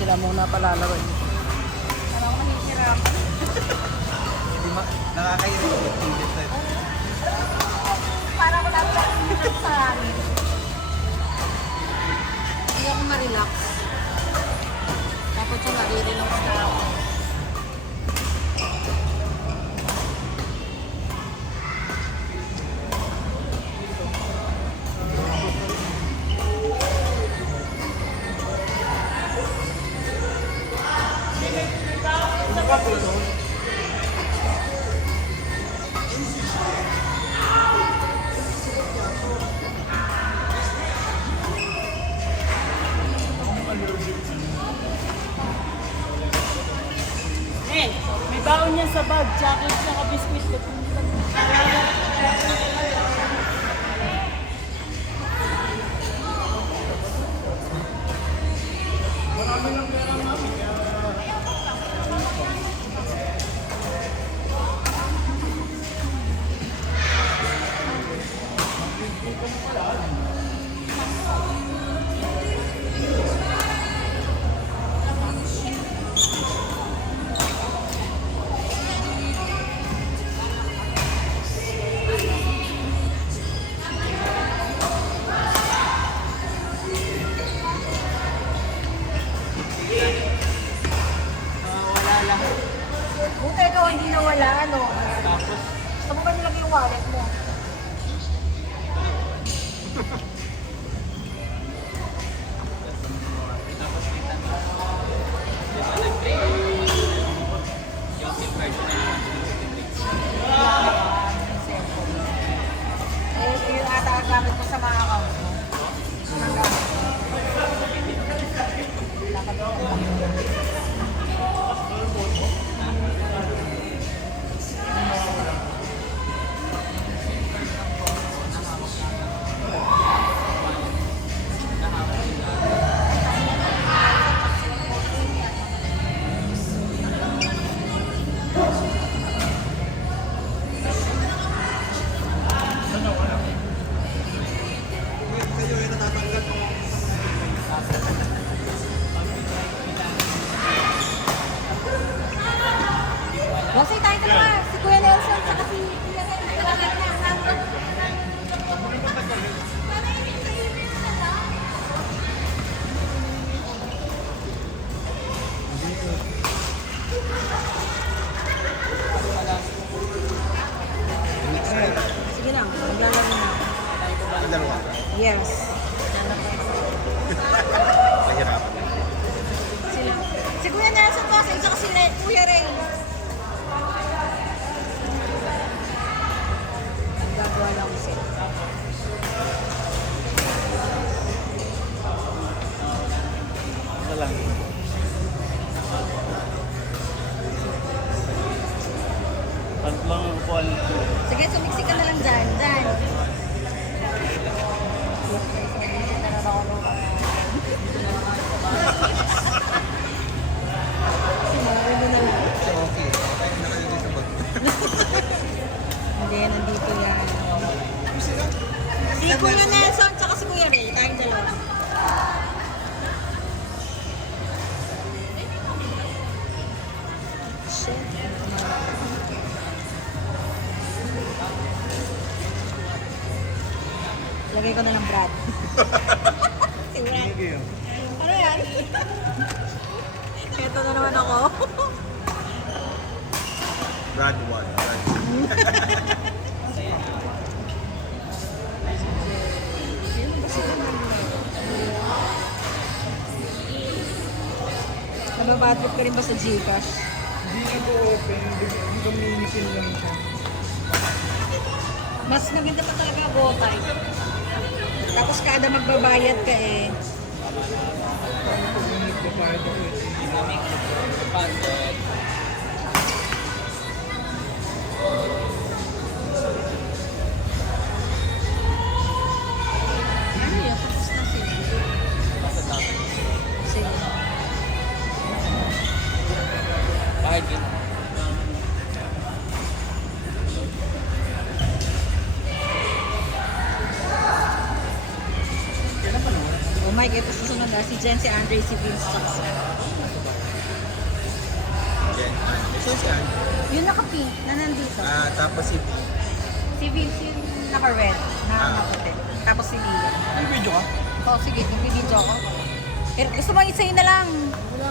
sila muna palalawin. Parang mahihirapan. Hindi nakakainis yung tigit na ito. Parang wala pa rin sa amin. Hindi ako ma-relax. Dapat yung ma-relax na ako. May baon yan sa bag, chocolate saka biscuit. Buti ikaw hindi nawala, ano? Saan mo ba nilagay yung wallet mo? Yun ata ang gamit ko sa mga account mo. Ang gamit ko. Lakad ko. Kayo yung natatanggal mo. Kasi tayo dalawa, si Kuya Nelson, saka si Kuya Sige lang, maglalaro na. Ang dalawa. Yes. Mahirapan. Sila. Si Kuya Nelson po, sa isa kasi Kuya Ray. Gagawa lang sila. Isa lang. Tatlong upuan. Sige, sumiksik ka na lang dyan. Dyan. Sinari mo na lang. So, okay. Tayo na kayo sa bag. Hindi, nandito yan. Si Kuya Nelson, tsaka si Kuya Ray. Tayong dalawa. Shit. Lagay ko na lang Brad. Si Brad. Thank you. Ano yan? Ito na naman ako. Brad 1. Brad 2. Nababatrip ka rin ba sa Gcash? Hindi na po open, gamitin lang siya. Mas maganda pa talaga GoPay. Tapos kada magbabayad ka eh. Pag nagpapayad ako Ano yun? Tapos na sila. Sige. Kahit yun. Kailan pa naman? O Mike, ito susunod na. Si Jen, si Andre, si Vince, tsaka si Jen. So, yan. yung naka-pink na nandito. Tapos si... Si Vince yung naka-red na naputi. Tapos si Lia. May video ka? Oo, sige. Nagbibidyo ako. Pero gusto mo isa na lang. Wala.